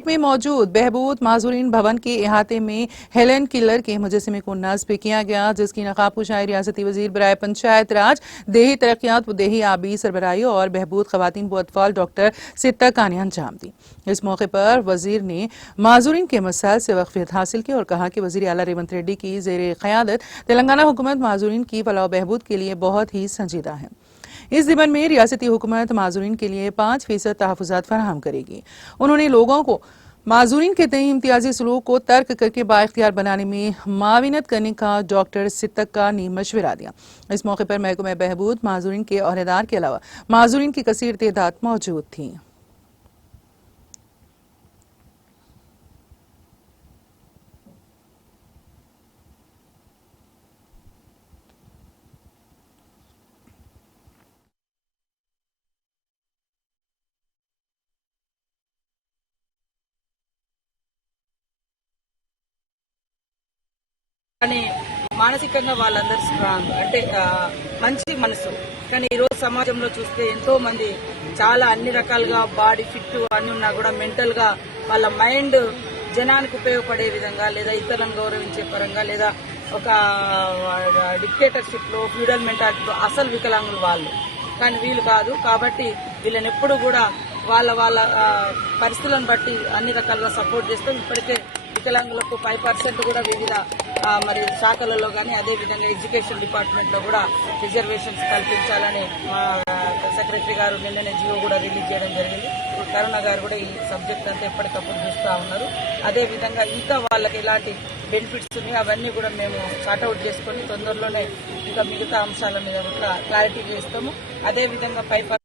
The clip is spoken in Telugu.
कलेक्ट्रेट में मौजूद बहबूद माजूरीन भवन के अहाते में हेलेन किलर के मुजस्समे को नस्ब किया गया, जिसकी नकाबपोशाई रियासती वजीर बराए पंचायत राज, देही तरक्यात व देही आबी सरबराही और बहबूद खवातीन व अतफाल डॉक्टर सिद्दीक़ा ने अंजाम दी। इस मौके पर वजीर ने माजूरीन के मसाइल से वाकफियत हासिल की और कहा कि वजीर आला रेवंत रेड्डी की जेर क़यादत तेलंगाना हुकूमत माजूरीन की फलाह बहबूद के लिए बहुत ही संजीदा है। इस ज़िम्मन में रियासती हुकूमत माजूरीन के लिए 5% तहफ़्फ़ुज़ात फराहम करेगी। उन्होंने लोगों को माजूरीन के तय इम्तियाजी सलूक को तर्क करके बाइख्तियार बनाने में माविनत करने का डॉक्टर सिद्दीक़ा ने मशवरा दिया। इस मौके पर महकमा बहबूद माजूरीन के अहदेदार के अलावा माजूरीन की कसीर तादाद मौजूद थी। కానీ మానసికంగా వాళ్ళందరూ స్ట్రాంగ్ అంటే మంచి మనసు. కానీ ఈరోజు సమాజంలో చూస్తే ఎంతో మంది చాలా అన్ని రకాలుగా బాడీ ఫిట్ అన్ని ఉన్నా కూడా మెంటల్ గా వాళ్ళ మైండ్ జనానికి ఉపయోగపడే విధంగా లేదా ఇతరులను గౌరవించే పరంగా లేదా ఒక డిక్టేటర్షిప్ లో ఫ్యూడల్ మెంటాలిటీలో అసలు వికలాంగులు వాళ్ళు, కానీ వీళ్ళు కాదు. కాబట్టి వీళ్ళని ఎప్పుడు కూడా వాళ్ళ పరిస్థితులను బట్టి అన్ని రకాలుగా సపోర్ట్ చేస్తాం. ఇప్పటికే వికలాంగులకు 5% కూడా వివిధ మరి శాఖలలో కానీ అదేవిధంగా ఎడ్యుకేషన్ డిపార్ట్మెంట్ లో కూడా రిజర్వేషన్స్ కల్పించాలని మా సెక్రటరీ గారు నిన్ననే జియో కూడా రిలీజ్ చేయడం జరిగింది. కరుణ గారు కూడా ఈ సబ్జెక్ట్ అంతా ఎప్పటికప్పుడు చూస్తూ ఉన్నారు. అదేవిధంగా ఇంకా వాళ్ళకి ఎలాంటి బెనిఫిట్స్ ఉన్నాయో అవన్నీ కూడా మేము సార్ట్అవుట్ చేసుకుని తొందరలోనే ఇంకా మిగతా అంశాల మీద కూడా క్లారిటీ చేస్తాము. అదేవిధంగా 5%